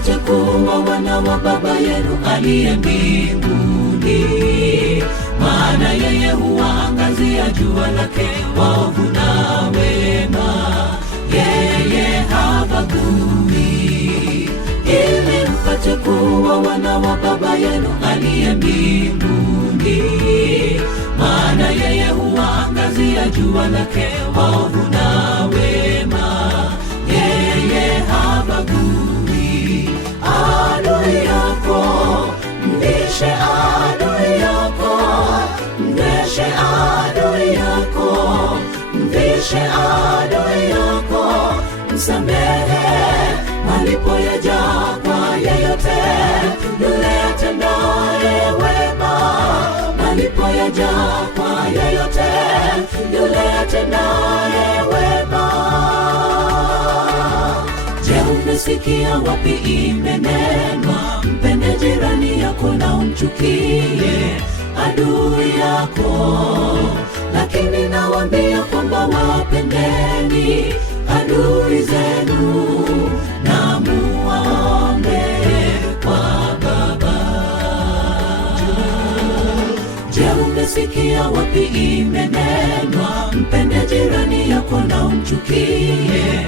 mpate kuwa wana wa Baba yenu aliye mbinguni, maana yeye huwaangazia jua lake waovu na wema, yeye habagui. Ili mpate kuwa wana wa Baba yenu aliye mbinguni, maana yeye huwaangazia jua lake waovu na wema, yeye habagui. Adui yako mlishe, adui yako mnyweshe, adui yako mvishe, adui yako msamehe, malipo yaja kwa yeyote yule atendaye wema, malipo yaja kwa yeyote yule atendaye wema. Je, umesikia wapi imenenwa, mpende jirani yako na umchukie adui yako? Lakini nawaambia kwamba wapendeni adui zenu na muombe kwa Baba. Je, umesikia wapi imenenwa, mpende jirani yako na umchukie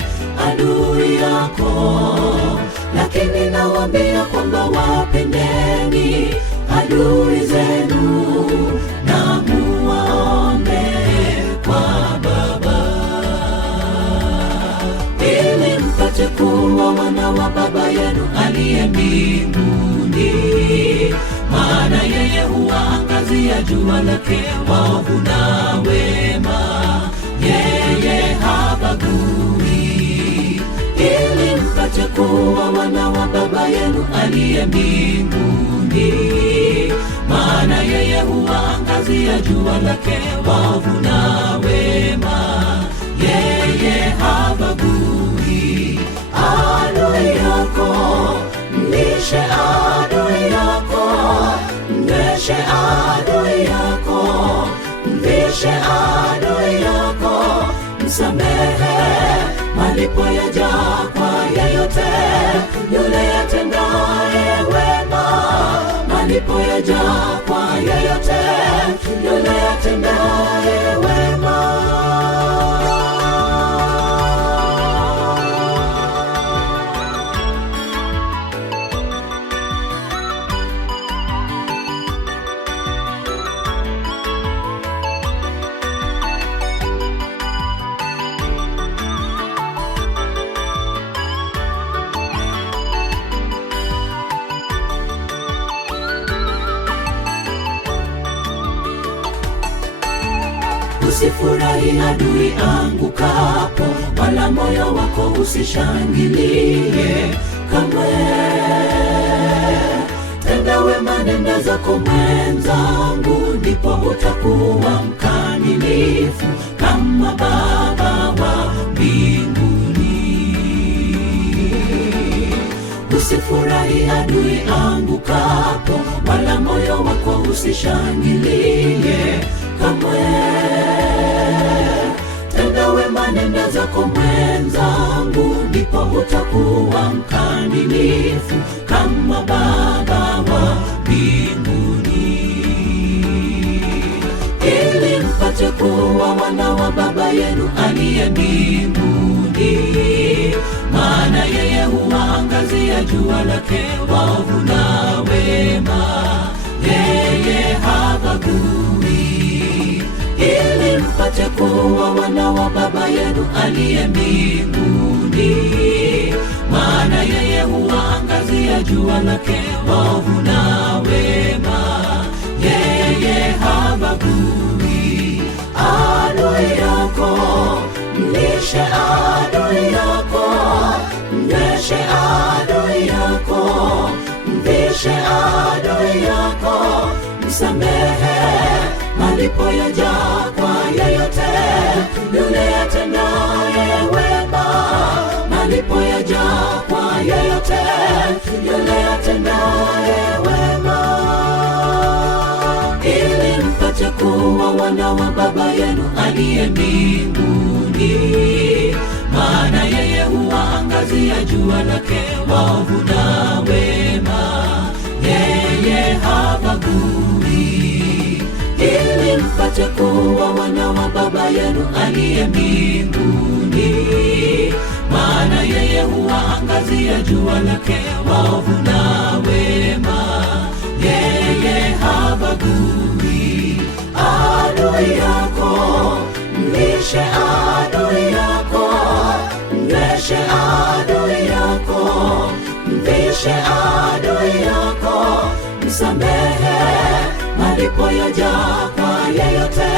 adui yako? Lakini nawaambia kwamba wapendeni adui zenu na muombe kwa Baba, ili mpate kuwa wana wa Baba yenu aliye mbinguni, maana yeye huwaangazia jua lake waovu na wema, yeye habagui. Ili mpate kuwa wana wa Baba yenu aliye mbinguni, maana yeye huwaangazia jua lake waovu na wema, yeye habagui. Adui yako mlishe, adui yako mnyweshe, adui yako mvishe, adui yako msamehe, malipo yaja kwa yeyote yule atendaye wema, malipo yaja kwa yeyote yule atendaye wema. Usifurahi adui angukapo, wala moyo wako usishangilie kamwe. Tenda wema, nenda zako mwenzangu, ndipo utakuwa mkamilifu kama Baba wa mbinguni. Usifurahi adui angukapo, wala moyo wako usishangilie kamwe. Tenda wema, nenda zako mwenzangu, ndipo utakuwa mkamilifu kama Baba wa mbinguni. Ili mpate kuwa wana wa Baba yenu aliye mbinguni, maana yeye huwaangazia jua lake waovu na wema, yeye habagui. Ili mpate kuwa wana wa Baba yenu aliye mbinguni, maana yeye huwaangazia jua lake waovu na wema, yeye habagui. Adui yako mlishe, adui yako mnyweshe, adui yako mvishe, adui yako msamehe, malipo yaja kwa yeyote yule atendaye wema, malipo yaja kwa yeyote yule atendaye wema. Ili mpate kuwa wana wa Baba yenu aliye mbinguni, maana yeye huwaangazia angazia jua lake waovu na wema. Yeye habagui, ili mpate kuwa wana wa Baba yenu aliye mbinguni. Maana yeye huwaangazia jua lake waovu na wema. Yeye habagui. Adui yako mlishe, adui yako mnyweshe, adui yako mvishe, adui yako msamehe. Malipo yaja kwa yeyote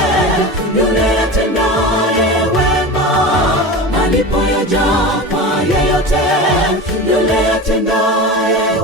yule atendaye wema. Malipo yaja kwa yeyote yule atendaye wema.